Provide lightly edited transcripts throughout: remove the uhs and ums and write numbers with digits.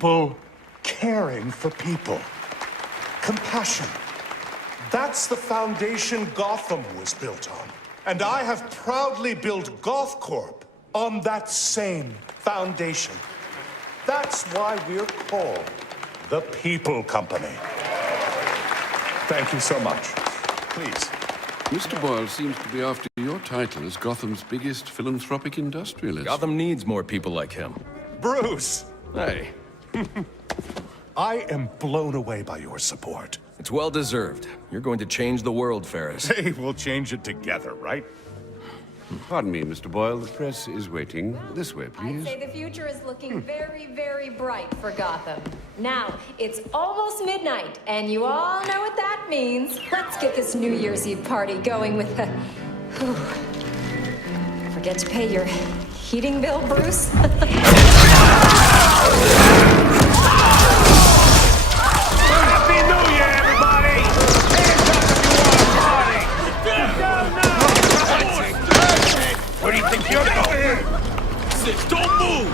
people caring for people. Compassion. That's the foundation Gotham was built on. And I have proudly built Goth Corp on that same foundation. That's why we're called the People Company. Thank you so much. Please. Mr. Boyle seems to be after your title as Gotham's biggest philanthropic industrialist. Gotham needs more people like him. Bruce! Hey, I am blown away by your support. it's well deserved. You're going to change the world, Ferris. Hey, we'll change it together, right? Pardon me, Mr. Boyle. The press is waiting. This way, please. I'd say the future is looking very, very bright for Gotham. Now, it's almost midnight, and you all know what that means. Let's get this New Year's Eve party going with a... Forget to pay your heating bill, Bruce? Happy New Year, everybody! Hands up if you want to party! Get down now! Where do you think you're going? Don't move!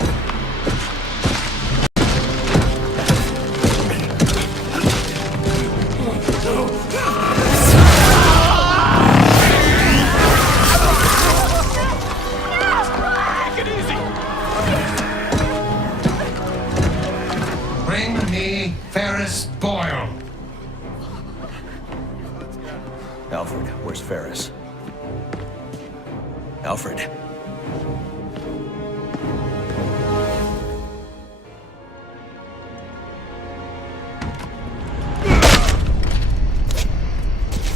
Take it easy! Bring me Ferris Boyle. Alfred, where's Ferris? Alfred.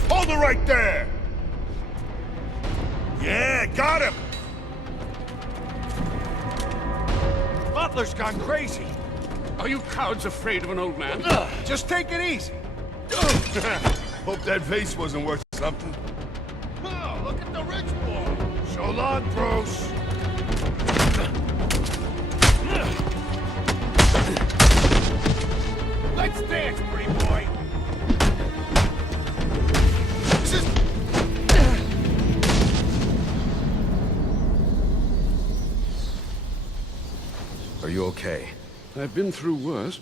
Hold it right there! Yeah, got him! Butler's gone crazy. Are you cowards afraid of an old man? Just take it easy. Hope that vase wasn't worth something. Oh, look at the rich boy. So long, Bruce. Let's dance, pretty boy. Are you okay? I've been through worse.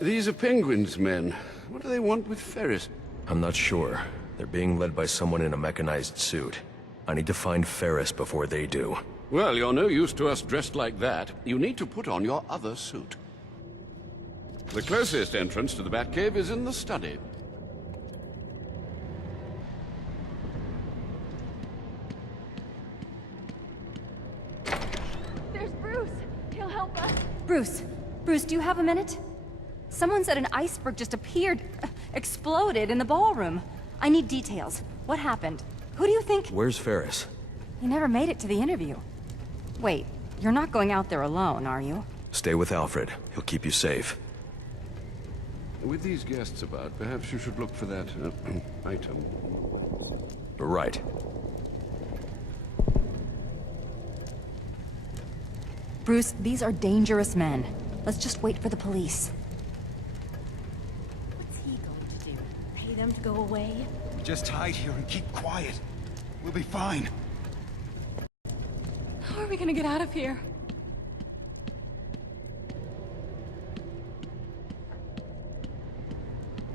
These are Penguin's men. What do they want with Ferris? I'm not sure. They're being led by someone in a mechanized suit. I need to find Ferris before they do. Well, you're no use to us dressed like that. You need to put on your other suit. The closest entrance to the Batcave is in the study. There's Bruce. He'll help us. Bruce, do you have a minute? Someone said an iceberg just appeared, exploded in the ballroom. I need details. What happened? Who do you think? Where's Ferris? He never made it to the interview. Wait, you're not going out there alone, are you? Stay with Alfred. He'll keep you safe. With these guests about, perhaps you should look for that item. Right. Bruce, these are dangerous men. Let's just wait for the police. What's he going to do? Pay them to go away? Just hide here and keep quiet. We'll be fine. How are we gonna get out of here?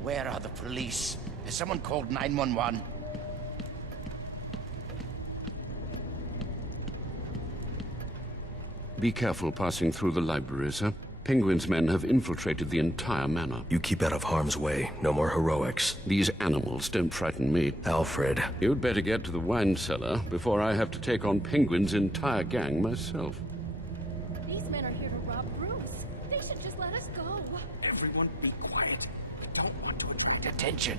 Where are the police? Has someone called 911? Be careful passing through the library, sir. Penguin's men have infiltrated the entire manor. You keep out of harm's way. No more heroics. These animals don't frighten me. Alfred. You'd better get to the wine cellar before I have to take on Penguin's entire gang myself. These men are here to rob Bruce. They should just let us go. Everyone be quiet. I don't want to attract attention.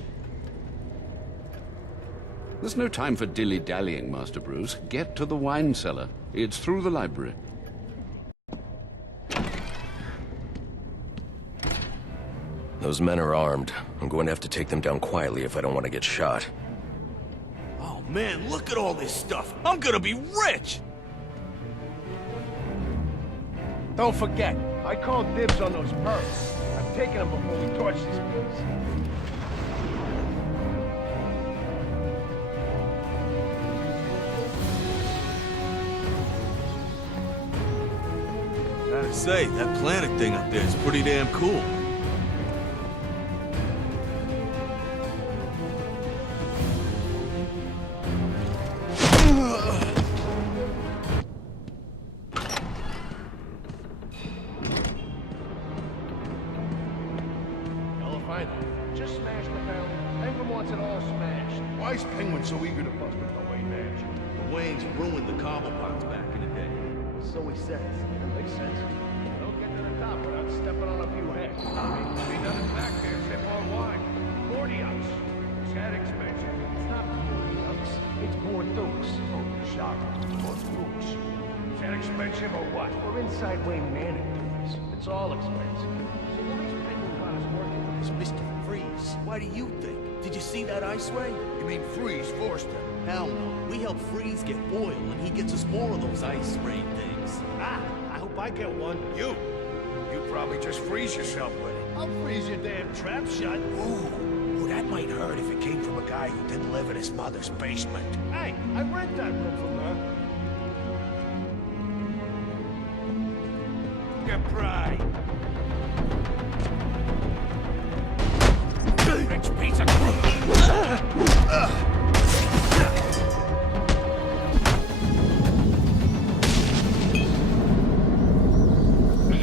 There's no time for dilly-dallying, Master Bruce. Get to the wine cellar. It's through the library. Those men are armed. I'm going to have to take them down quietly if I don't want to get shot. Oh man, look at all this stuff. I'm gonna be rich! Don't forget, I called dibs on those pearls. I'm taking them before we torch this place. Not a say, that planet thing up there is pretty damn cool. Just smash the barrel. Penguin wants it all smashed. Why is Penguin so eager to bust up the Wayne mansion? The Waynes ruined the Cobblepons back in the day. So he says. That makes sense. Don't get to the top without stepping on a few heads. Ain't nothing back there except more wine. More Dukes. It's that expensive. It's not more Dukes. It's more Dukes. Oh, shock. More Dukes. Is that expensive or what? We're inside Wayne Manor, Dukes. It's all expensive. So why is Penguin got us working with this Mr.Freeze? Why do you think? Did you see that ice ray? You mean Freeze forced him? Hell no. We help Freeze get oil, and he gets us more of those ice ray things. Ah, I hope I get one. You probably just freeze yourself with it. I'll freeze your damn trap shut. Ooh, that might hurt if it came from a guy who didn't live in his mother's basement. Hey, I rent that room from her. Get pride. Rich piece of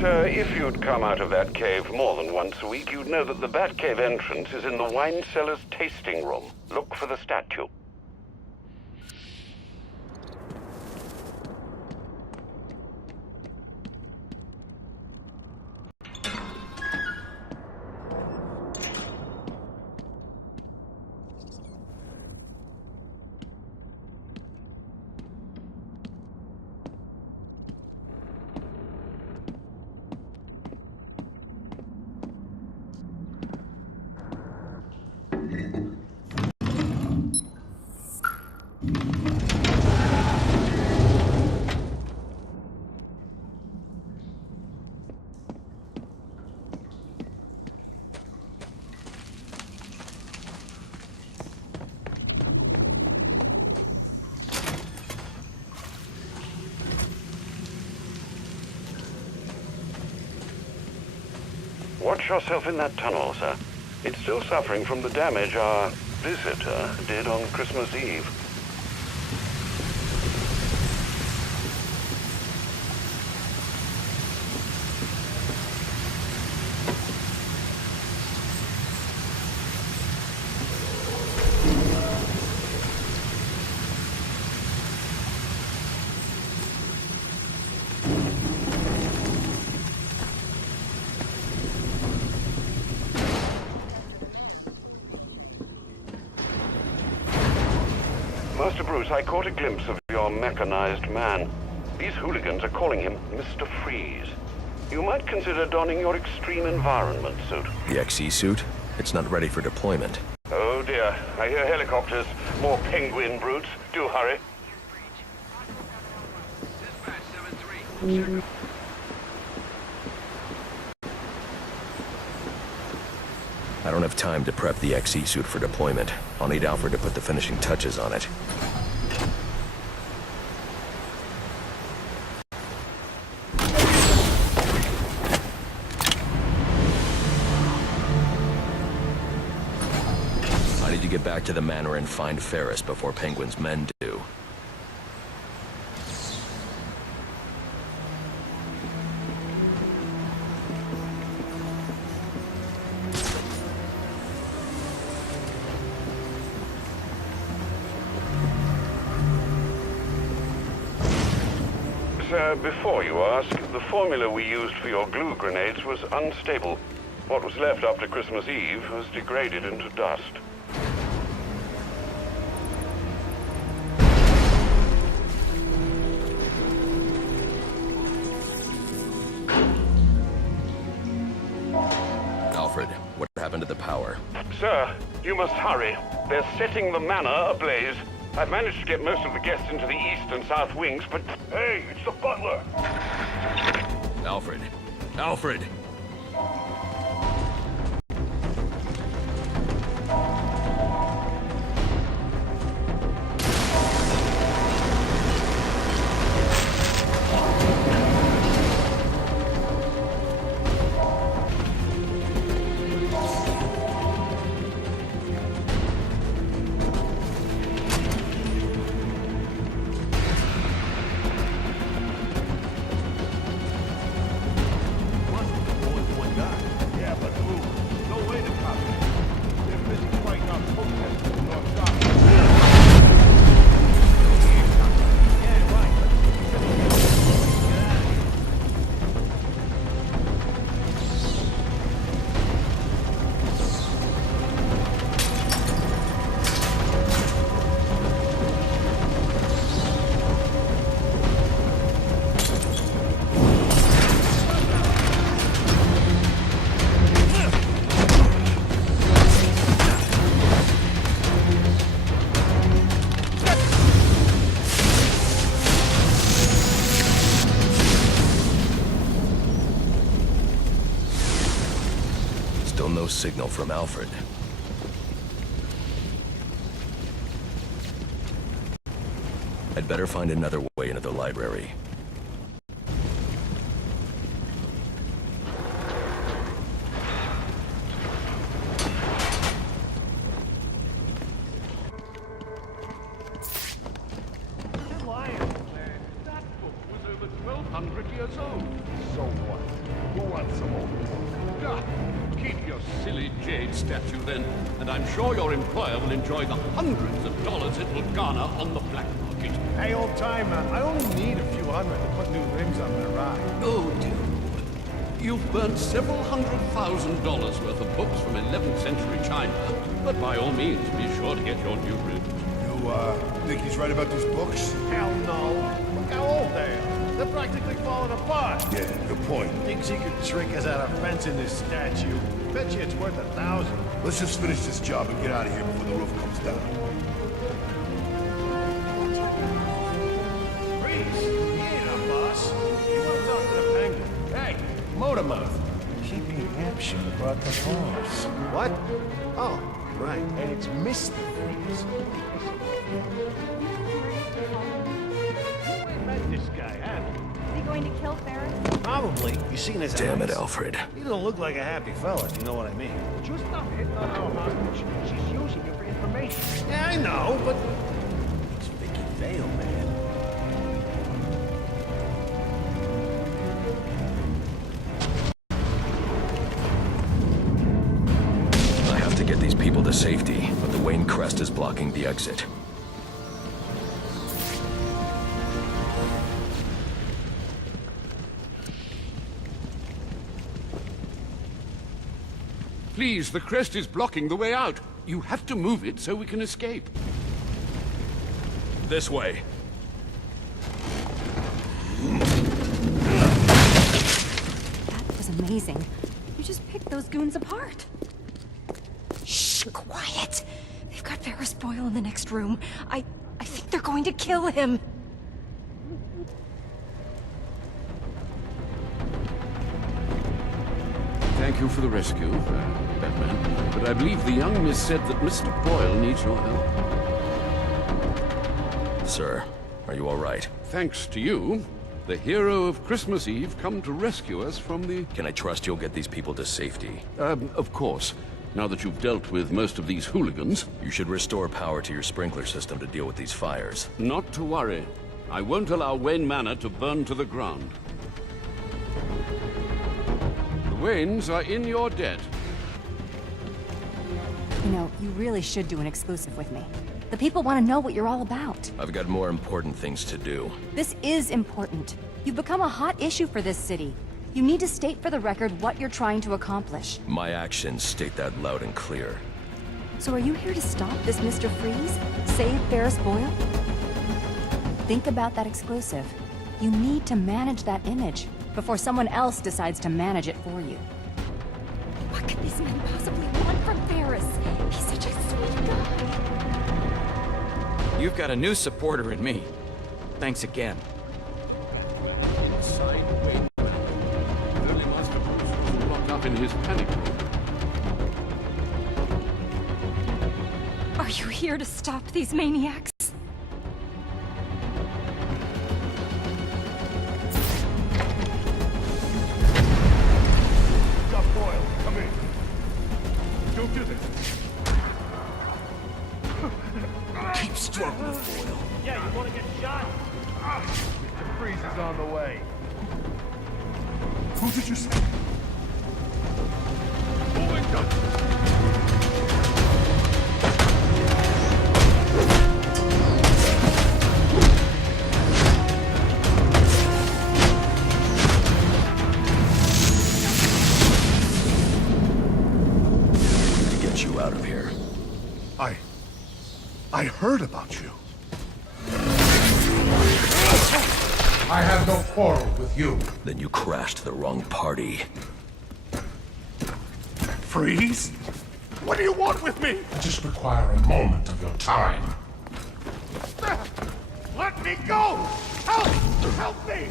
Sir, if you'd come out of that cave more than once a week, you'd know that the Batcave entrance is in the wine cellar's tasting room. Look for the statue. Watch yourself in that tunnel, sir. It's still suffering from the damage our visitor did on Christmas Eve. Master Bruce, I caught a glimpse of your mechanized man. These hooligans are calling him Mr. Freeze. You might consider donning your extreme environment suit. The XE suit? It's not ready for deployment. Oh dear, I hear helicopters. More penguin brutes. Do hurry. I don't have time to prep the XE suit for deployment. I'll need Alfred to put the finishing touches on it. I need to get back to the manor and find Ferris before Penguin's men do. Sir, before you ask, the formula we used for your glue grenades was unstable. What was left after Christmas Eve was degraded into dust. Alfred, what happened to the power? Sir, you must hurry. They're setting the manor ablaze. I've managed to get most of the guests into the east and south wings, but... Hey, it's the butler! Alfred! Alfred! no signal from Alfred. I'd better find another way into the library. You're lying, man. That book was over 1,200 years old. So what? Who wants some more? Ah, keep your silly jade statue then, and I'm sure your employer will enjoy the hundreds of dollars it will garner on the black market. Hey, old timer, I only need a few hundred to put new rims on my ride. Oh, dear. You've burnt several $100,000 worth of books from 11th century China, but by all means, be sure to get your new rims. You, think he's right about those books? Hell no. Look how old they are. They're practically falling apart. Yeah, good point. Thinks he could trick us out of fencing this statue. Bet you it's worth 1,000. Let's just finish this job and get out of here before the roof comes down. Freeze, he ain't our boss. You want to talk to the penguin? Hey, Motormouth. Keeping Hampshire brought the horse. What? Oh, right. And it's Mr. Freeze. You ain't met this guy, have you? Is he going to kill Ferris? Probably. You seen his Damn it, eyes? Alfred. He don't look like a happy fella, if you know what I mean. Just stop hitting on our hostage. She's using it for information. Yeah, I know, but... It's Vicky Vale, man. I have to get these people to safety, but the Wayne crest is blocking the exit. Please, the crest is blocking the way out. You have to move it so we can escape. This way. That was amazing. You just picked those goons apart. Shh, quiet. They've got Ferris Boyle in the next room. I think they're going to kill him. Thank you for the rescue, Batman. But I believe the young miss said that Mr. Boyle needs your help. Sir, are you all right? Thanks to you, the hero of Christmas Eve come to rescue us from the... Can I trust you'll get these people to safety? Of course. Now that you've dealt with most of these hooligans... You should restore power to your sprinkler system to deal with these fires. Not to worry. I won't allow Wayne Manor to burn to the ground. The Waynes are in your debt. You know, you really should do an exclusive with me. The people want to know what you're all about. I've got more important things to do. This is important. You've become a hot issue for this city. You need to state for the record what you're trying to accomplish. My actions state that loud and clear. So are you here to stop this Mr. Freeze? Save Ferris Boyle? Think about that exclusive. You need to manage that image before someone else decides to manage it for you. What could these men possibly want from Ferris? He's such a sweet guy. You've got a new supporter in me. Thanks again. Inside Wayne Manor. Early Master Bruce was locked up in his panic room. Are you here to stop these maniacs? Stop Boyle, come in. Don't do this. Keep struggling, Boyle. Yeah, you want to get shot? Mr. Freeze is on the way. Who did you say? Moving guns. To get you out of here. I heard about you. I have no quarrel with you. Then you crashed the wrong party. Freeze? What do you want with me? I just require a moment of your time. Let me go! Help! Help me!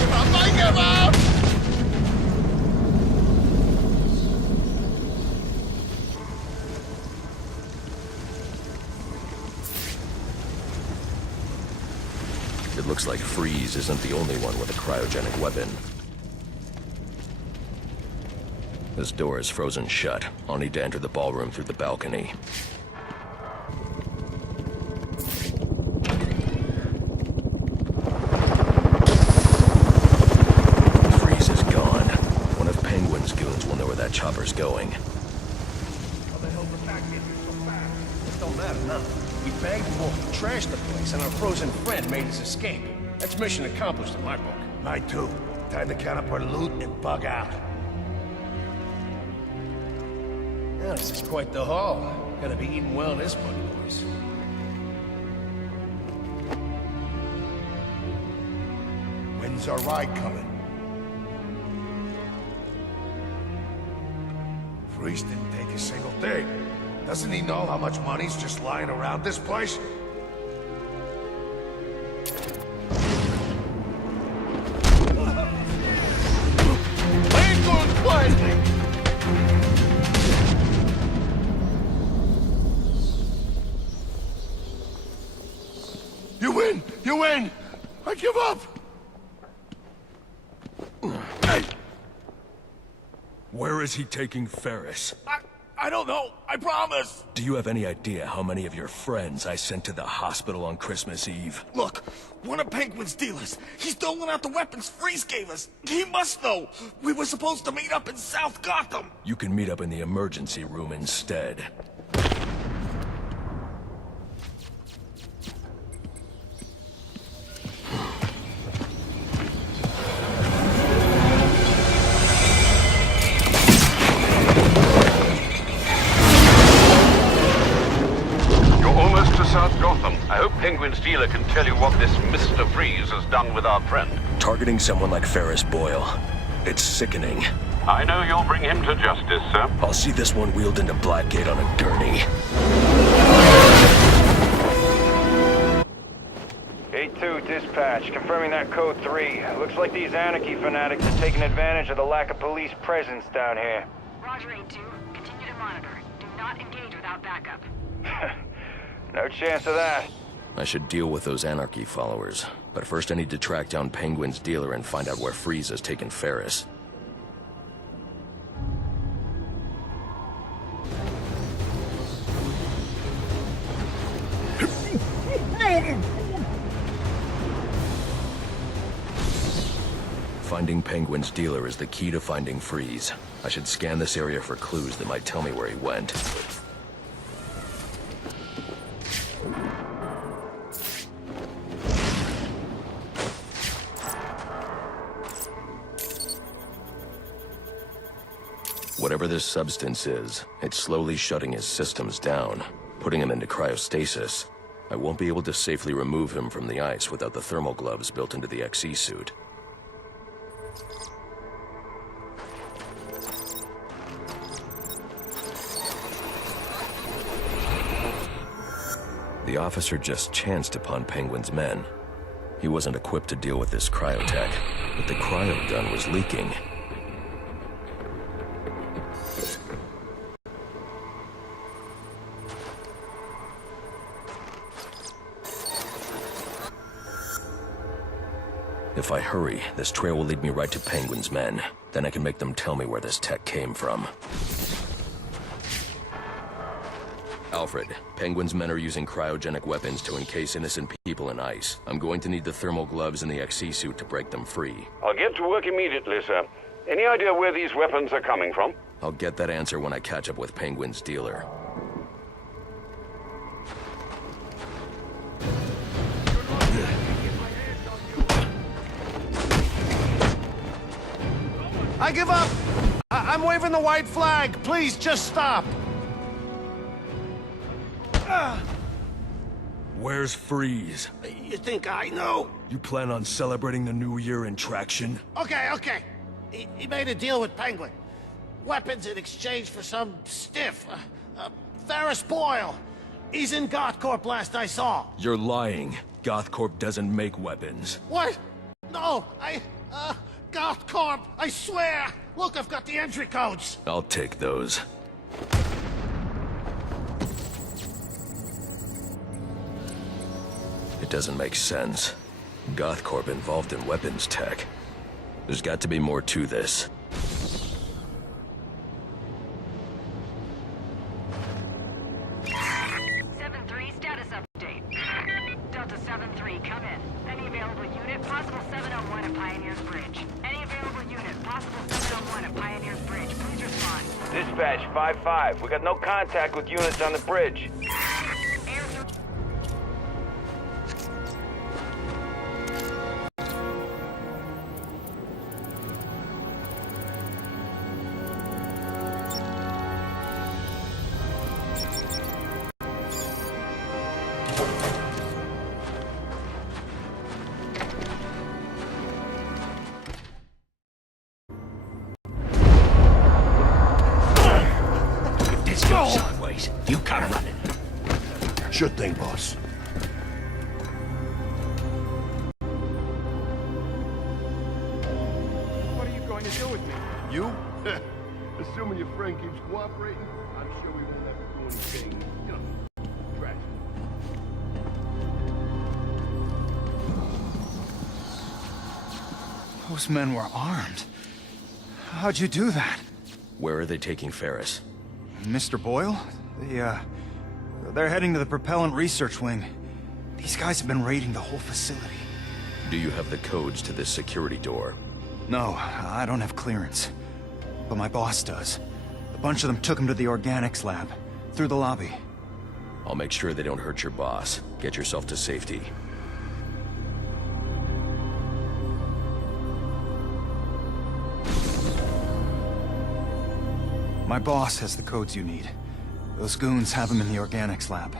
Come on, Looks like Freeze isn't the only one with a cryogenic weapon. This door is frozen shut. I'll need to enter the ballroom through the balcony. Freeze is gone. One of Penguin's goons will know where that chopper's going. How the hell we're back in here so fast? It don't matter now. We bagged the wolf, trashed the place, and our frozen friend made his escape. That's mission accomplished in my book. Mine too. Time to count up our loot and bug out. Yeah, this is quite the haul. Gonna be eating well in this one, boys. When's our ride coming? Freeze didn't take a single thing. Doesn't he know how much money's just lying around this place? I ain't going quietly! You win! You win! I give up! Hey! Where is he taking Ferris? I don't know! I promise! Do you have any idea how many of your friends I sent to the hospital on Christmas Eve? Look, one of Penguin's dealers. He's doling out the weapons Freeze gave us. He must know. We were supposed to meet up in South Gotham. You can meet up in the emergency room instead. South Gotham. I hope Penguin's dealer can tell you what this Mr. Freeze has done with our friend. Targeting someone like Ferris Boyle. It's sickening. I know you'll bring him to justice, sir. I'll see this one wheeled into Blackgate on a gurney. A2 dispatch, confirming that code 3. Looks like these anarchy fanatics are taking advantage of the lack of police presence down here. Roger, A2. Continue to monitor. Do not engage without backup. No chance of that. I should deal with those anarchy followers. But first I need to track down Penguin's dealer and find out where Freeze has taken Ferris. Finding Penguin's dealer is the key to finding Freeze. I should scan this area for clues that might tell me where he went. Whatever this substance is, it's slowly shutting his systems down, putting him into cryostasis. I won't be able to safely remove him from the ice without the thermal gloves built into the XE suit. The officer just chanced upon Penguin's men. He wasn't equipped to deal with this cryotech, but the cryo gun was leaking. If I hurry, this trail will lead me right to Penguin's men. Then I can make them tell me where this tech came from. Alfred, Penguin's men are using cryogenic weapons to encase innocent people in ice. I'm going to need the thermal gloves and the XE suit to break them free. I'll get to work immediately, sir. Any idea where these weapons are coming from? I'll get that answer when I catch up with Penguin's dealer. I give up! I'm waving the white flag. Please, just stop. Where's Freeze? You think I know? You plan on celebrating the new year in traction? Okay. He made a deal with Penguin. Weapons in exchange for some stiff. Ferris Boyle. He's in GothCorp last I saw. You're lying. GothCorp doesn't make weapons. What? No, GothCorp, I swear! Look, I've got the entry codes! I'll take those. It doesn't make sense. GothCorp involved in weapons tech. There's got to be more to this. Status update. Delta 7-3, come in. Any available unit, possible 701 at Pioneer's Bridge. Any available unit, possible 701 at Pioneer's Bridge. Please respond. Dispatch 5-5. We got no contact with units on the bridge. Sideways. You come running. Sure thing, boss. What are you going to do with me? You? Assuming your friend keeps cooperating, I'm sure we won't have to do anything, you know, tragic. Those men were armed. How'd you do that? Where are they taking Ferris? Mr. Boyle? They're heading to the propellant research wing. These guys have been raiding the whole facility. Do you have the codes to this security door? No, I don't have clearance. But my boss does. A bunch of them took him to the organics lab, through the lobby. I'll make sure they don't hurt your boss. Get yourself to safety. My boss has the codes you need. Those goons have them in the organics lab.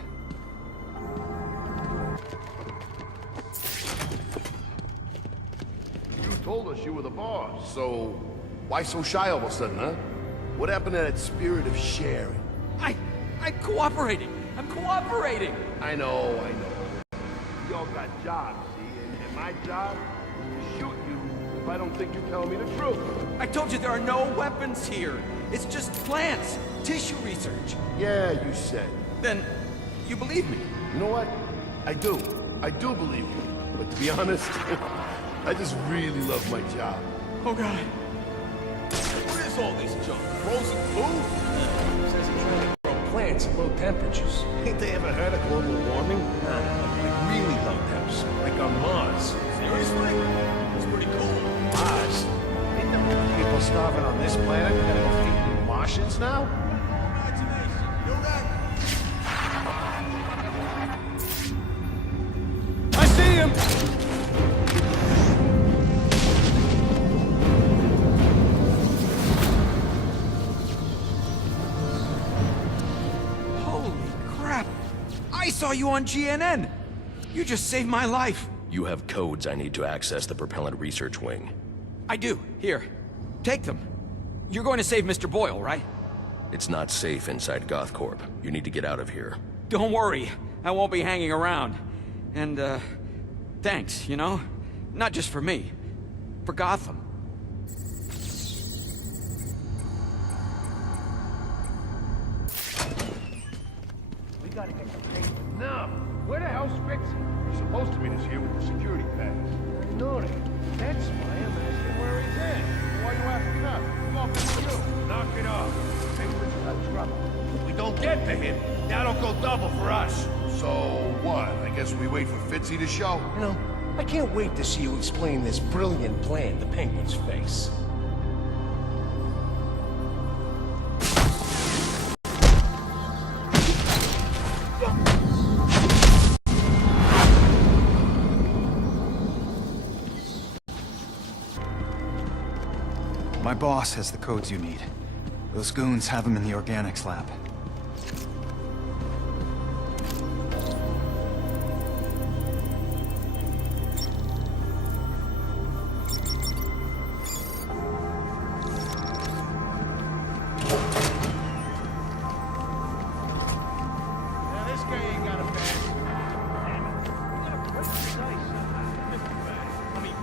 You told us you were the boss, so why so shy all of a sudden, huh? What happened to that spirit of sharing? I'm cooperating. I'm cooperating. I know. We all got jobs, see? And my job is to shoot you if I don't think you're telling me the truth. I told you there are no weapons here. It's just plants, tissue research. Yeah, you said. Then, you believe me? You know what? I do. I do believe you. But to be honest, I just really love my job. Oh, God. What is all this junk? Frozen food? Says it's trying to grow plants at low temperatures. Ain't they ever heard of global warming? Nah, we really love house. Like on Mars. Seriously? It's pretty cool. Mars? Ain't there people starving on this planet? We gotta go feed the Martians now? Imagination. You're right. I see him! Holy crap! I saw you on GNN! You just saved my life! You have codes I need to access the propellant research wing. I do. Here. Take them. You're going to save Mr. Boyle, right? It's not safe inside GothCorp. You need to get out of here. Don't worry. I won't be hanging around. And, thanks, you know? Not just for me. For Gotham. We gotta get the Penguin now. Where the hell's Fitzy? He's supposed to meet us here with the security pass. Ignoring it. That's why I'm asking where he's at. Why you asking us? Fuck you. Knock it off. Penguin's got trouble. If we don't get to him, that'll go double for us. So what? I guess we wait for Fitzy to show. You know, I can't wait to see you explain this brilliant plan to Penguin's face. My boss has the codes you need. Those goons have them in the organics lab. Now this guy ain't got a badge. Damn it. We gotta break the dice. Mr. Badge. I mean,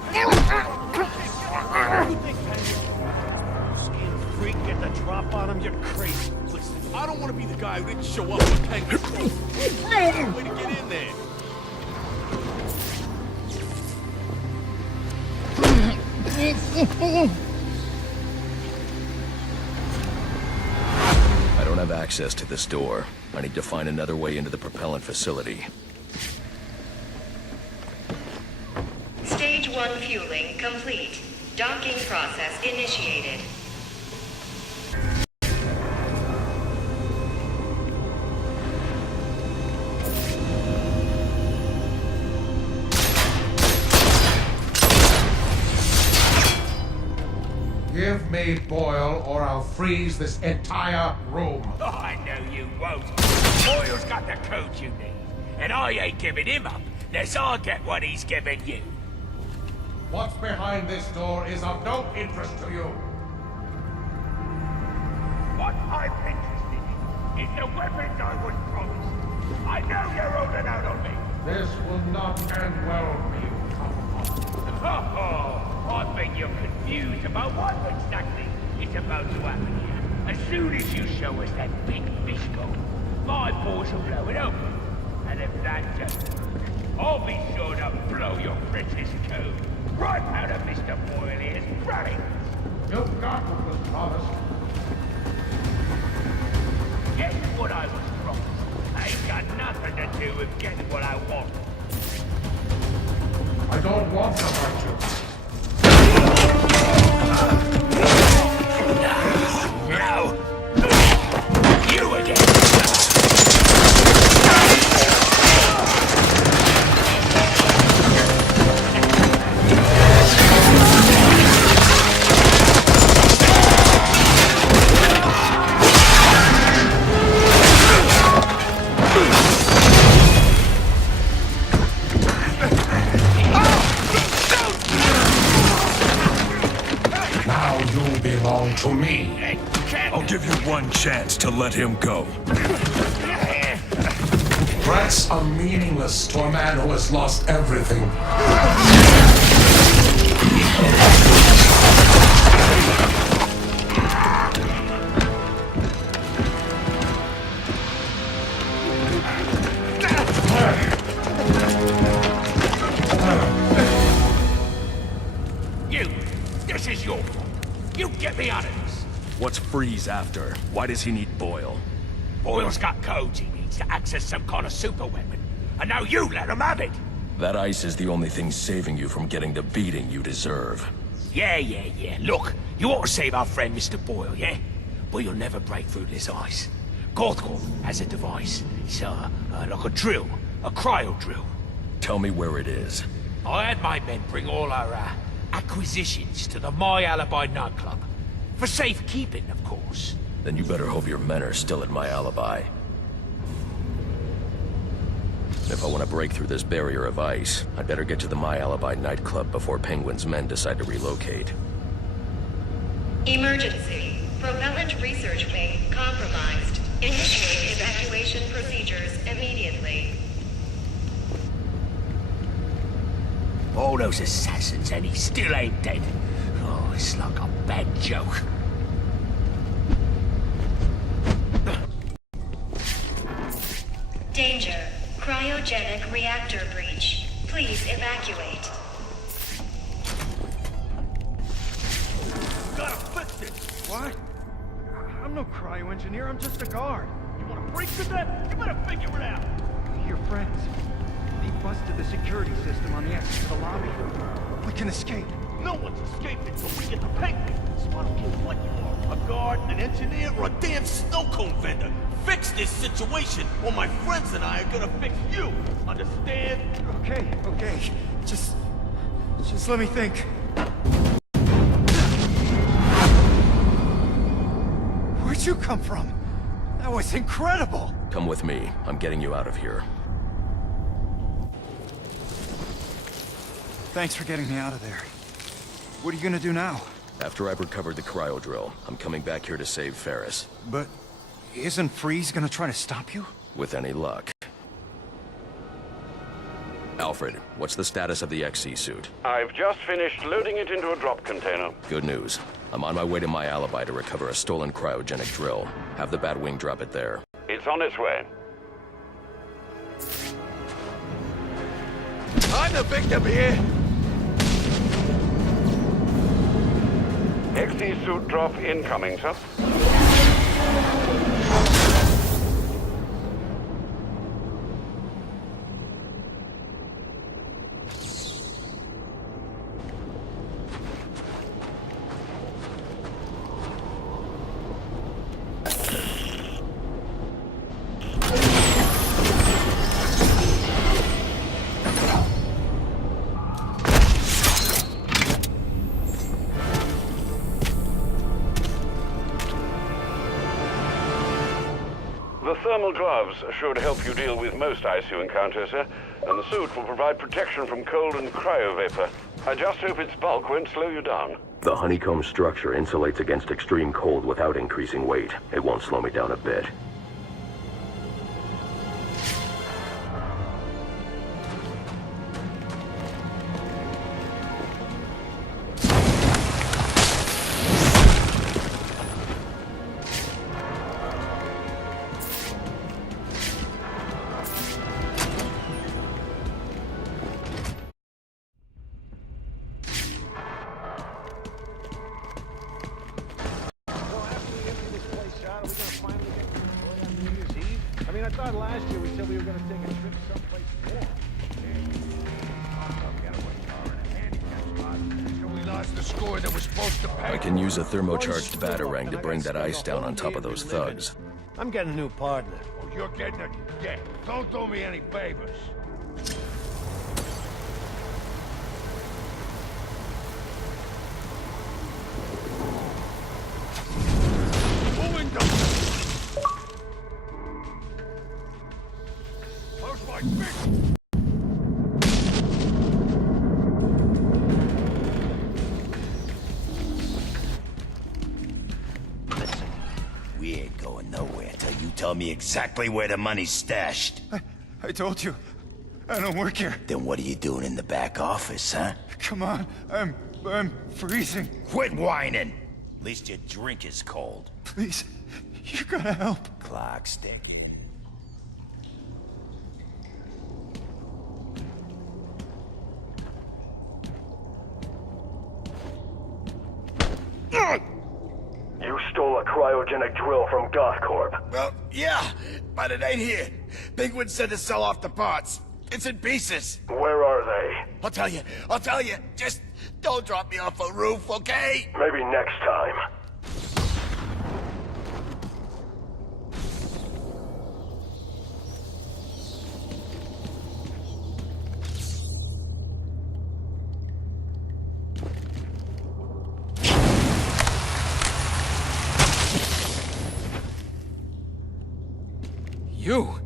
you think Penguin? Scared freak, get the drop on him? You're crazy. Listen, I don't want to be the guy who didn't show up when Penguin showed. Way to get in there. I don't have access to this door. I need to find another way into the propellant facility. Stage 1 fueling complete. Docking process initiated. Give me Boyle, or I'll freeze this entire room. Oh, I know you won't. Boyle's got the code you need, and I ain't giving him up unless I get what he's giving you. What's behind this door is of no interest to you. What I'm interested in is the weapons I was promised. I know you're holding out on me. This will not end well for you, I think you're confused about what exactly is about to happen here. As soon as you show us that big fish bowl, my boys will blow it open. And if that doesn't work, I'll be sure to blow your precious code right out of Mr. Boyle's brain. You've got what was promised. Getting what I was promised ain't got nothing to do with getting what I want. I don't want to hurt you. No! You again! To me. I'll give you one chance to let him go. Threats are meaningless to a man who has lost everything. This is your fault. You get me out of this. What's Freeze after? Why does he need Boyle? Boyle's got codes he needs to access some kind of super weapon. And now you let him have it. That ice is the only thing saving you from getting the beating you deserve. Yeah. Look, you ought to save our friend Mr. Boyle, yeah? But you'll never break through this ice. Gothcorp has a device. It's like a drill. A cryo drill. Tell me where it is. I had my men bring all our acquisitions to the My Alibi nightclub. For safekeeping, of course. Then you better hope your men are still at My Alibi. If I want to break through this barrier of ice, I'd better get to the My Alibi nightclub before Penguin's men decide to relocate. Emergency. Propellant research wing compromised. Initiate evacuation procedures immediately. All those assassins and he still ain't dead. Oh, it's like a bad joke. Danger. Cryogenic reactor breach. Please evacuate. Gotta fix this! What? I'm no cryo-engineer, I'm just a guard. You wanna break to that? You better figure it out! Your friends. They busted the security system on the exit to the lobby. We can escape. No one's escaping until we get the Penguin. So I don't care what you are. A guard, an engineer, or a damn snow cone vendor. Fix this situation, or my friends and I are gonna fix you. Understand? Okay. Just let me think. Where'd you come from? That was incredible! Come with me. I'm getting you out of here. Thanks for getting me out of there. What are you gonna do now? After I've recovered the cryo drill, I'm coming back here to save Ferris. But isn't Freeze gonna try to stop you? With any luck. Alfred, what's the status of the XC suit? I've just finished loading it into a drop container. Good news. I'm on my way to My Alibi to recover a stolen cryogenic drill. Have the Batwing drop it there. It's on its way. I'm the victim here! XE suit drop incoming, sir. The thermal gloves should help you deal with most ICU encounters, sir, and the suit will provide protection from cold and cryo vapor. I just hope its bulk won't slow you down. The honeycomb structure insulates against extreme cold without increasing weight. It won't slow me down a bit. I thought last year we said we were going to take a trip someplace warm. We lost the score that was supposed to pay. I can use a thermocharged batarang to bring that ice down on top of those thugs. I'm getting a new partner. Oh, you're getting a debt. Don't do me any favors. Moving down. Close my feet. Listen, we ain't going nowhere till you tell me exactly where the money's stashed. I told you, I don't work here. Then what are you doing in the back office, huh? Come on, I'm freezing. Quit whining! At least your drink is cold. Please, you gotta help. Clock stick. You stole a cryogenic drill from GothCorp. Well, yeah, but it ain't here. Penguin said to sell off the parts. It's in pieces. Where are they? I'll tell you. Just don't drop me off a roof, okay? Maybe next time. You?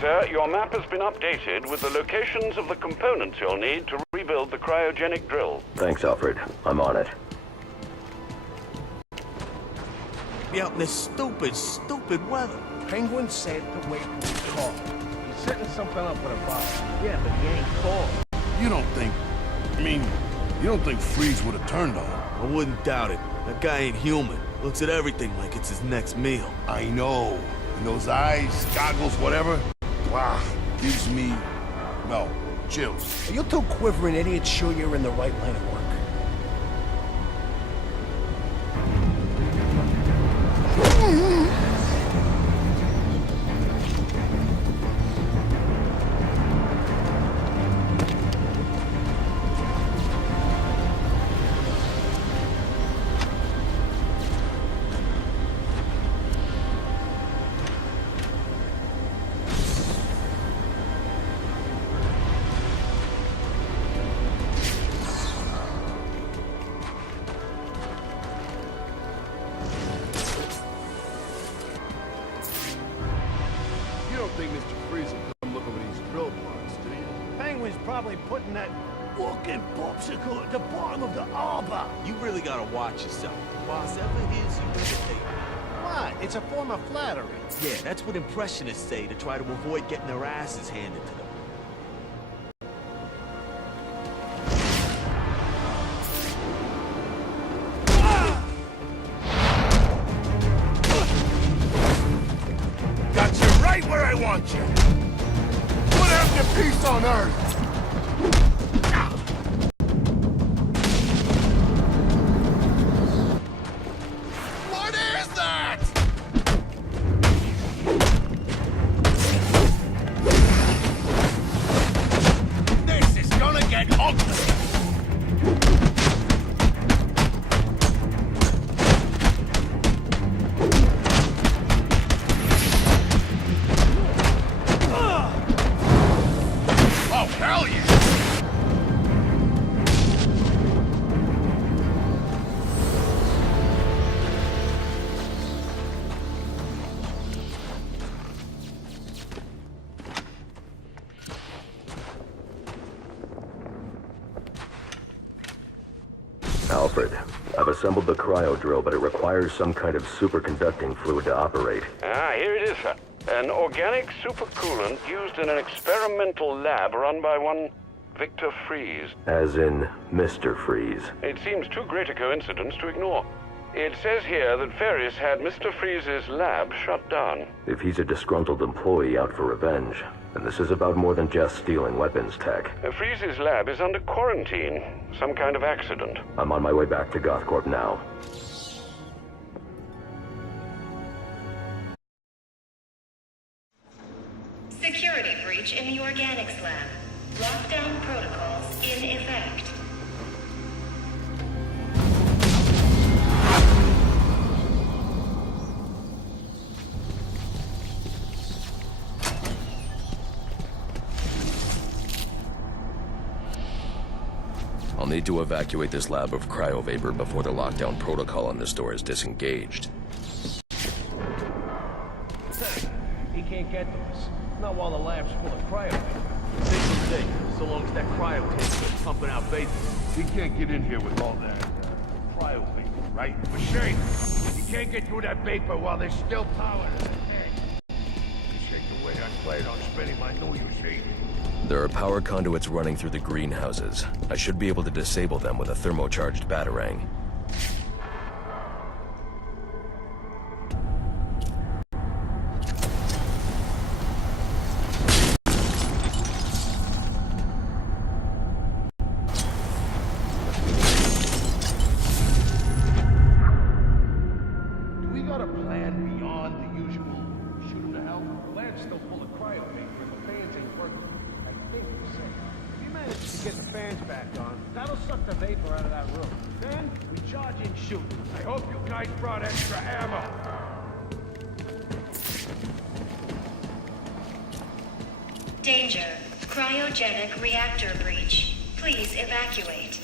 Sir, your map has been updated with the locations of the components you'll need to rebuild the cryogenic drill. Thanks, Alfred. I'm on it. Be out in this stupid weather. Penguin said to wait for the call. He's setting something up with a boss. Yeah, but he ain't called. You don't think Freeze would have turned on him? I wouldn't doubt it. That guy ain't human. Looks at everything like it's his next meal. I know. And those eyes, goggles, whatever. Wow. Gives me, well, chills. Are you two quivering idiots sure you're in the right line of work? You don't think Mr.Freeze will come look over these drill parts, do you? Penguin's probably putting that fucking popsicle at the bottom of the arbor. You really gotta watch yourself. Boss ever hears you meditate. What? It's a form of flattery. Yeah, that's what impressionists say to try to avoid getting their asses handed to them. Got you right where I want you. What happened to peace on Earth? Alfred, I've assembled the cryo drill, but it requires some kind of superconducting fluid to operate. Ah, here it is, sir. An organic supercoolant used in an experimental lab run by one Victor Freeze. As in Mr. Freeze. It seems too great a coincidence to ignore. It says here that Ferris had Mr. Freeze's lab shut down. If he's a disgruntled employee out for revenge, then this is about more than just stealing weapons tech. Freeze's lab is under quarantine. Some kind of accident. I'm on my way back to Gothcorp now. Security breach in the organics lab. Lockdown protocols in effect. I'll need to evacuate this lab of cryovapor before the lockdown protocol on this door is disengaged. He can't get to us. Not while the lab's full of cryo vapor. They so long as that cryo tank's still pumping out vapor. He can't get in here with all that cryo vapor, right? Machine! He can't get through that vapor while there's still power in the tank. Shake the way I played on spinning my New Year's Eve. There are power conduits running through the greenhouses. I should be able to disable them with a thermocharged batarang. Do we got a plan beyond the usual shoot him to hell? The lab's still full of cryo vapor, and the fans ain't working. I think we're safe. If you manage to get the fans back on, that'll suck the vapor out of that room. Then we charge in shoot. I hope you guys brought extra ammo. Danger. Cryogenic reactor breach. Please evacuate.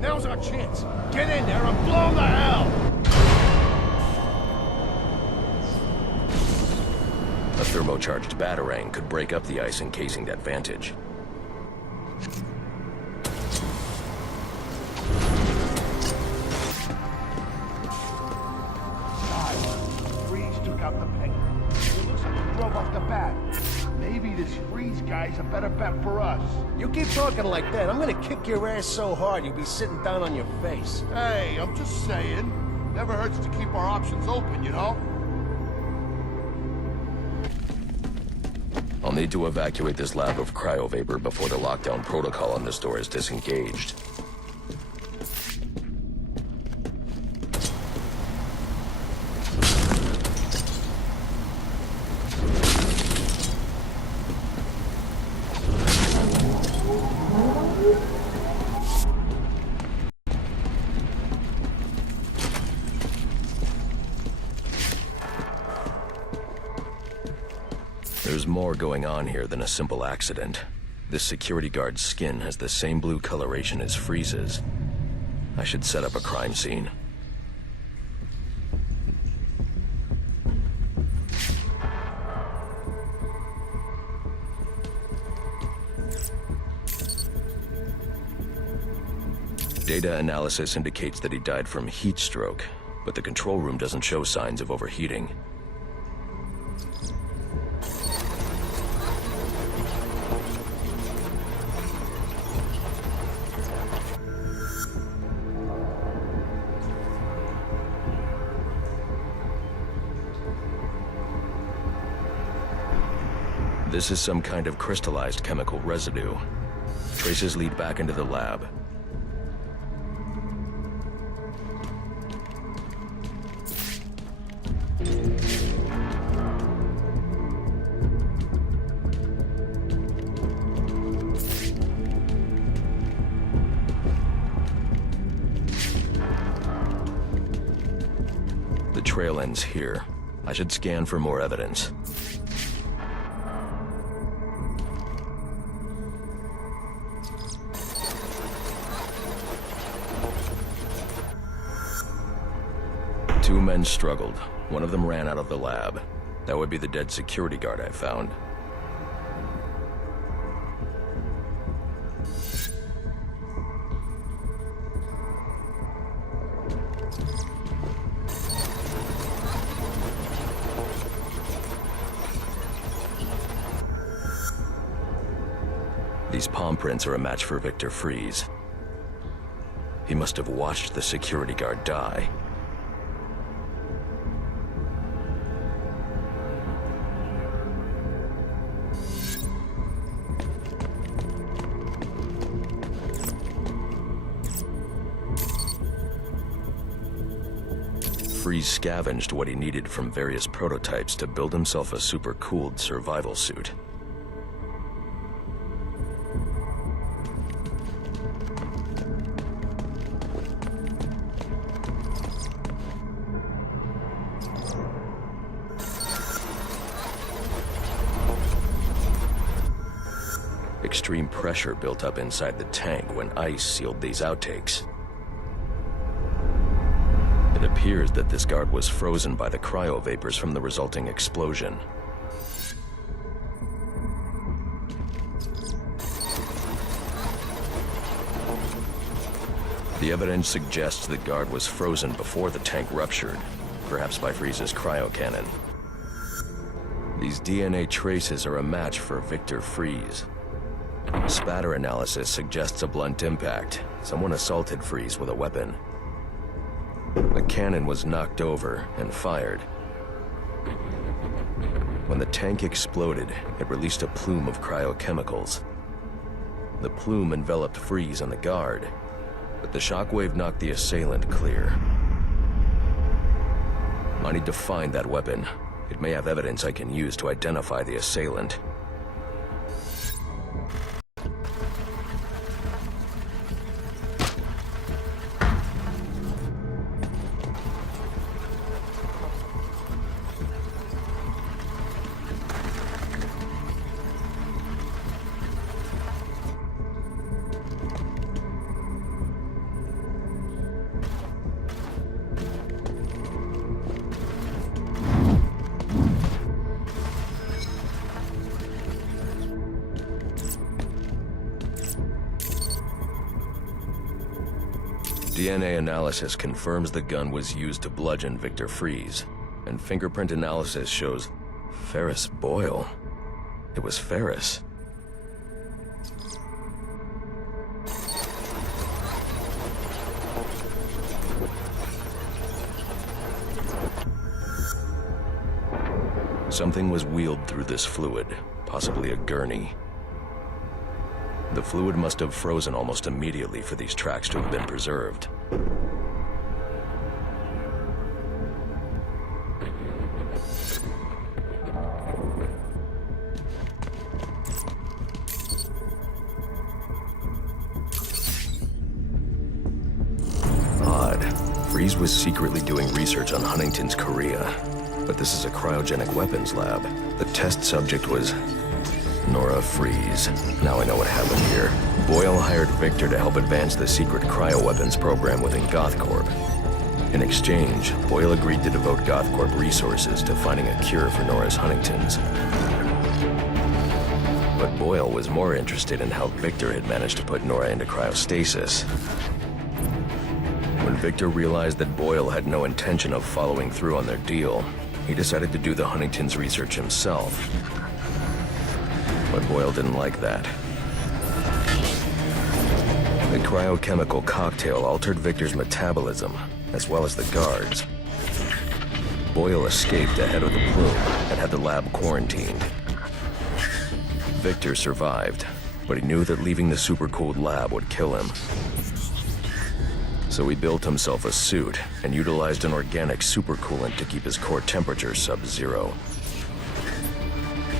Now's our chance. Get in there and blow 'em to hell! A thermocharged batarang could break up the ice encasing that vantage. Freeze took out the penguin. It looks like he drove off the bat. Maybe this Freeze guy's a better bet for us. You keep talking like that, I'm gonna kick your ass so hard you'll be sitting down on your face. Hey, I'm just saying. Never hurts to keep our options open, you know? I'll need to evacuate this lab of cryovapor before the lockdown protocol on this door is disengaged. There's more going on here than a simple accident. This security guard's skin has the same blue coloration as Freeze's. I should set up a crime scene. Data analysis indicates that he died from heat stroke, but the control room doesn't show signs of overheating. This is some kind of crystallized chemical residue. Traces lead back into the lab. The trail ends here. I should scan for more evidence. Two men struggled. One of them ran out of the lab. That would be the dead security guard I found. These palm prints are a match for Mr.Freeze. He must have watched the security guard die. Freeze scavenged what he needed from various prototypes to build himself a super-cooled survival suit. Extreme pressure built up inside the tank when ice sealed these outtakes. It appears that this guard was frozen by the cryovapors from the resulting explosion. The evidence suggests the guard was frozen before the tank ruptured, perhaps by Freeze's cryocannon. These DNA traces are a match for Mr.Freeze. Spatter analysis suggests a blunt impact. Someone assaulted Freeze with a weapon. The cannon was knocked over and fired. When the tank exploded, it released a plume of cryochemicals. The plume enveloped Freeze and the guard, but the shockwave knocked the assailant clear. I need to find that weapon. It may have evidence I can use to identify the assailant. DNA analysis confirms the gun was used to bludgeon Mr.Freeze, and fingerprint analysis shows Ferris Boyle. It was Ferris. Something was wheeled through this fluid, possibly a gurney. The fluid must have frozen almost immediately for these tracks to have been preserved. Odd. Freeze was secretly doing research on Huntington's Korea, but this is a cryogenic weapons lab. The test subject was Nora Freeze. Now I know what happened here. Boyle hired Victor to help advance the secret cryoweapons program within GothCorp. In exchange, Boyle agreed to devote GothCorp resources to finding a cure for Nora's Huntington's. But Boyle was more interested in how Victor had managed to put Nora into cryostasis. When Victor realized that Boyle had no intention of following through on their deal, he decided to do the Huntington's research himself. But Boyle didn't like that. The cryochemical cocktail altered Victor's metabolism, as well as the guards. Boyle escaped ahead of the plume and had the lab quarantined. Victor survived, but he knew that leaving the supercooled lab would kill him. So he built himself a suit and utilized an organic supercoolant to keep his core temperature sub-zero.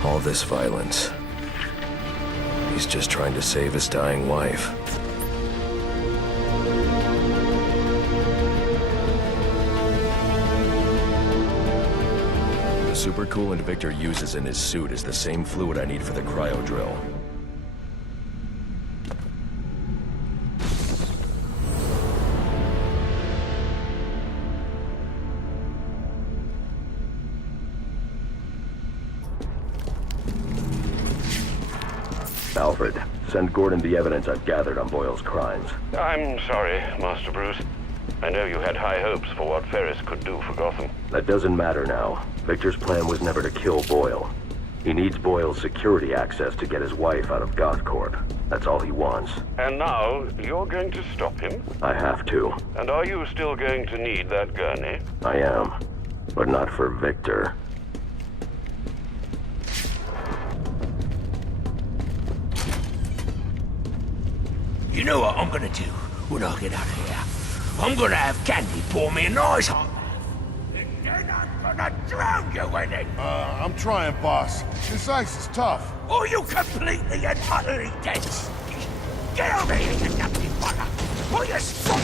All this violence. He's just trying to save his dying wife. The supercoolant Victor uses in his suit is the same fluid I need for the cryo drill. Alfred, send Gordon the evidence I've gathered on Boyle's crimes. I'm sorry, Master Bruce. I know you had high hopes for what Ferris could do for Gotham. That doesn't matter now. Victor's plan was never to kill Boyle. He needs Boyle's security access to get his wife out of GothCorp. That's all he wants. And now, you're going to stop him? I have to. And are you still going to need that gurney? I am. But not for Victor. You know what I'm gonna do when I get out of here? I'm gonna have Candy pour me a nice hot bath. And then I'm gonna drown you in it. I'm trying, boss. This ice is tough. Or you completely and utterly dense. Get over here, you dirty butter. Or you stop.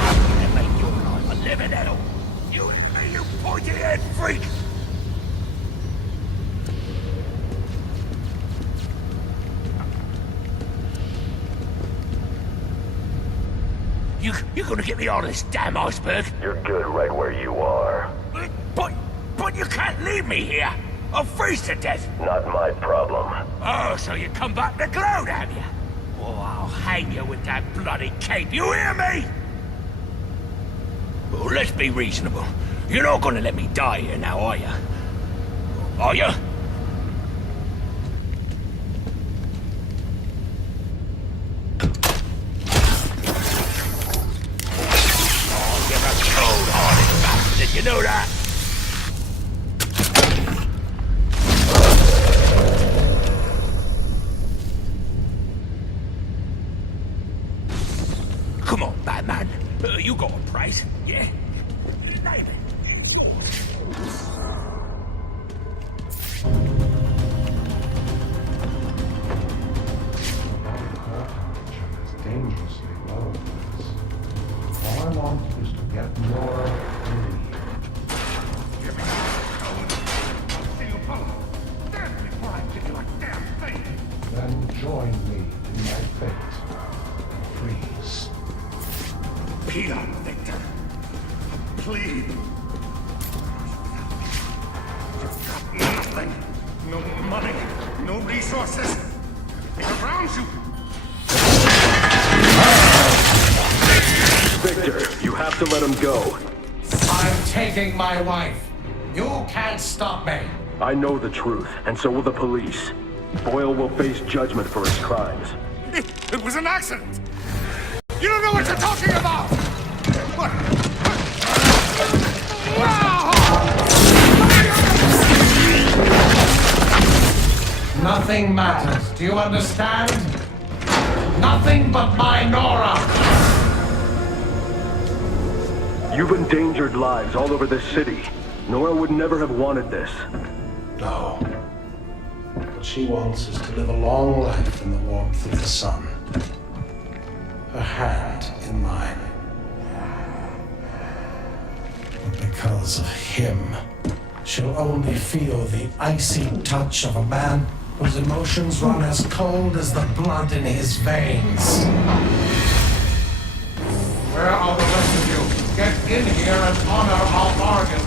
I'm gonna make your life a living hell. You and me, you pointy-head freak. You're gonna get me on this damn iceberg? You're good right where you are. But you can't leave me here. I'll freeze to death. Not my problem. Oh, so you come back to gloat, have you? Oh, I'll hang you with that bloody cape, you hear me? Well, let's be reasonable. You're not gonna let me die here now, are you? Are you? Did you know that? Come on, Batman. You got a price, yeah? Name it. It's dangerously low. All I want is to get more free. Then join me in my fate. Freeze. Peon, Victor. Please. You've got nothing. No money. No resources. Everything around you. Victor, you have to let him go. I'm taking my wife. You can't stop me. I know the truth, and so will the police. Boyle will face judgment for his crimes. It was an accident. You don't know what you're talking about. What? Nothing matters. Do you understand? Nothing but my Nora. You've endangered lives all over this city. Nora would never have wanted this. No. What she wants is to live a long life in the warmth of the sun. Her hand in mine. But because of him, she'll only feel the icy touch of a man whose emotions run as cold as the blood in his veins. Where are the rest of you? Get in here and honor our bargain.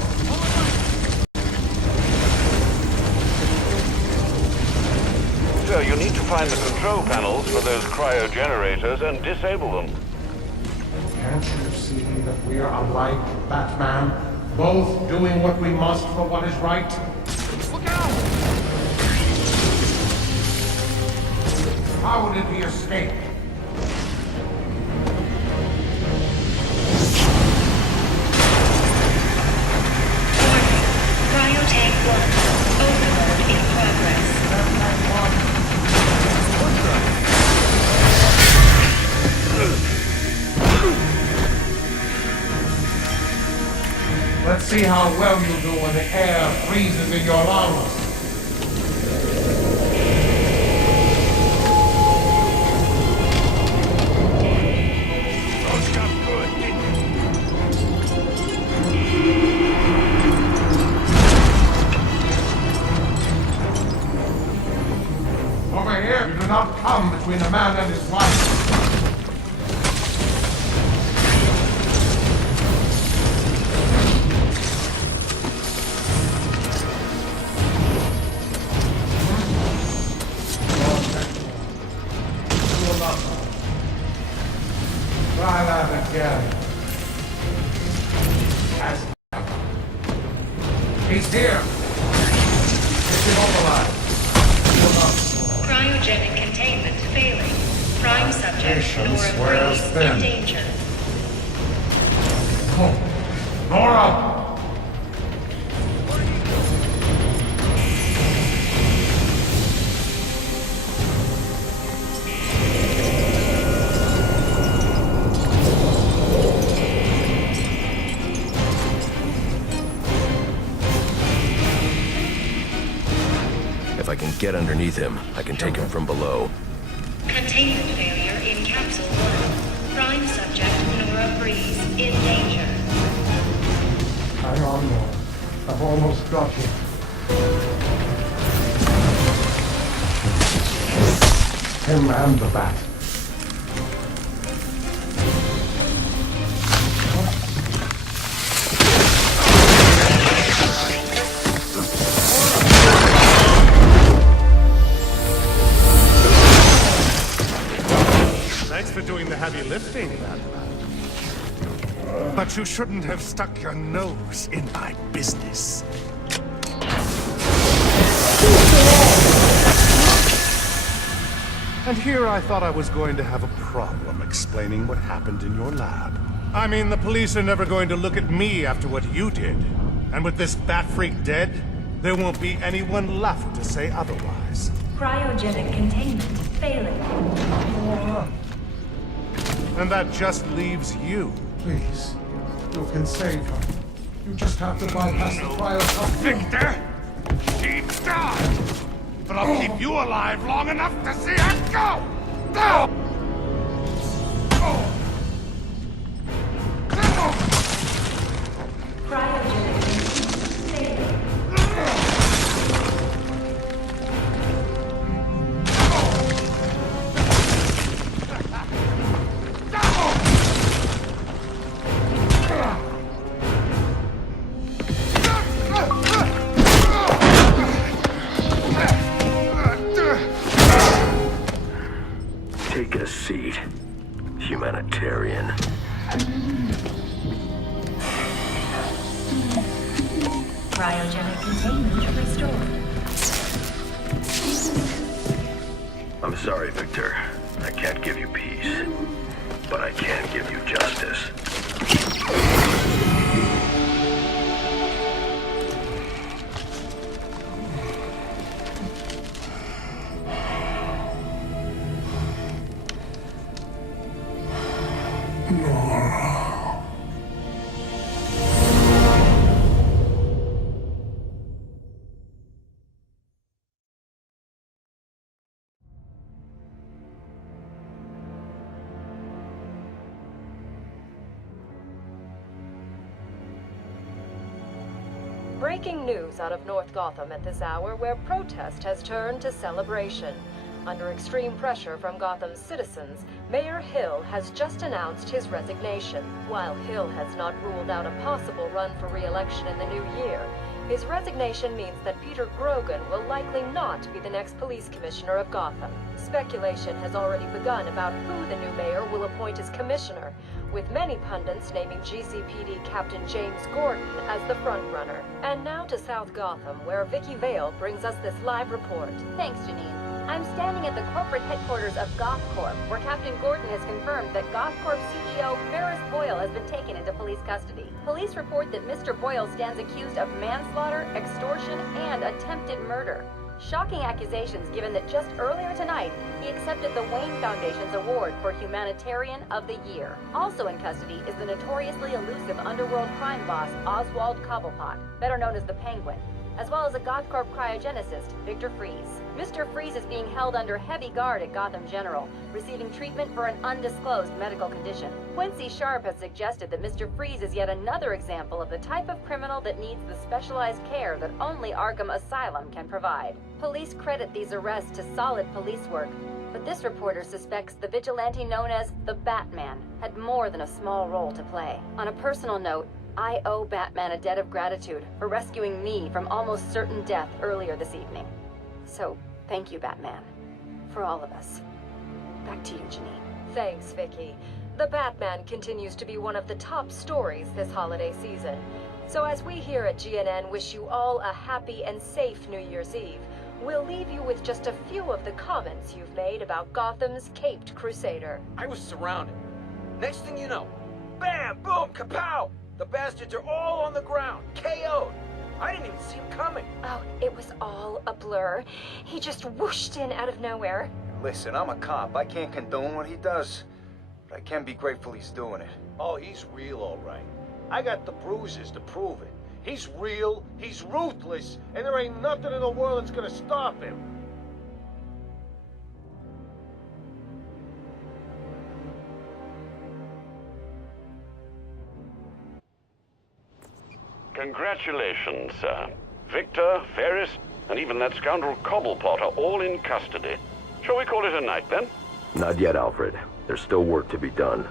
Sir, you need to find the control panels for those cryogenerators and disable them. Can't you see that we are alike, Batman? Both doing what we must for what is right? Look out! How did he escape? Cryotank 1. Overload in progress. Let's see how well you do when the air freezes in your lungs. Those got good, didn't Over here, you do not come between a man and his wife. again. As he's here! Get him mobilized. Cryogenic containment failing. Prime subject Nora Freeze in danger. Nora! If I can get underneath him, I can take him from below. Containment failure in Capsule 1. Prime subject Nora Freeze in danger. Hang on, Nora. I've almost got you. Him and the bat. Thanks for doing the heavy lifting, Batman. But you shouldn't have stuck your nose in my business. And here I thought I was going to have a problem explaining what happened in your lab. I mean, the police are never going to look at me after what you did. And with this bat freak dead, there won't be anyone left to say otherwise. Cryogenic containment failing. And that just leaves you. Please, you can save her. You just have to bypass the cryo. Victor! She died! But I'll keep you alive long enough to see her go! No! Cryogenic failing. Take a seat, humanitarian. Cryogenic containment restored. I'm sorry, Victor. I can't give you peace, but I can give you justice. Breaking news out of North Gotham at this hour, where protest has turned to celebration. Under extreme pressure from Gotham's citizens, Mayor Hill has just announced his resignation. While Hill has not ruled out a possible run for re-election in the new year, his resignation means that Peter Grogan will likely not be the next police commissioner of Gotham. Speculation has already begun about who the new mayor will appoint as commissioner, with many pundits naming GCPD Captain James Gordon as the frontrunner. And now to South Gotham, where Vicky Vale brings us this live report. Thanks, Janine. I'm standing at the corporate headquarters of GothCorp, where Captain Gordon has confirmed that GothCorp CEO Ferris Boyle has been taken into police custody. Police report that Mr. Boyle stands accused of manslaughter, extortion, and attempted murder. Shocking accusations given that just earlier tonight, he accepted the Wayne Foundation's award for Humanitarian of the Year. Also in custody is the notoriously elusive underworld crime boss Oswald Cobblepot, better known as the Penguin, as well as a GothCorp cryogenicist, Mr. Freeze. Mr. Freeze is being held under heavy guard at Gotham General, receiving treatment for an undisclosed medical condition. Quincy Sharp has suggested that Mr. Freeze is yet another example of the type of criminal that needs the specialized care that only Arkham Asylum can provide. Police credit these arrests to solid police work, but this reporter suspects the vigilante known as the Batman had more than a small role to play. On a personal note, I owe Batman a debt of gratitude for rescuing me from almost certain death earlier this evening. So, thank you, Batman. For all of us. Back to you, Janine. Thanks, Vicky. The Batman continues to be one of the top stories this holiday season. So as we here at GNN wish you all a happy and safe New Year's Eve, we'll leave you with just a few of the comments you've made about Gotham's caped crusader. I was surrounded. Next thing you know, bam, boom, kapow! The bastards are all on the ground, KO'd. I didn't even see him coming. Oh, it was all a blur. He just whooshed in out of nowhere. Listen, I'm a cop. I can't condone what he does. But I can be grateful he's doing it. Oh, he's real, all right. I got the bruises to prove it. He's real, he's ruthless, and there ain't nothing in the world that's gonna stop him. Congratulations, sir. Victor, Ferris, and even that scoundrel Cobblepot are all in custody. Shall we call it a night, then? Not yet, Alfred. There's still work to be done.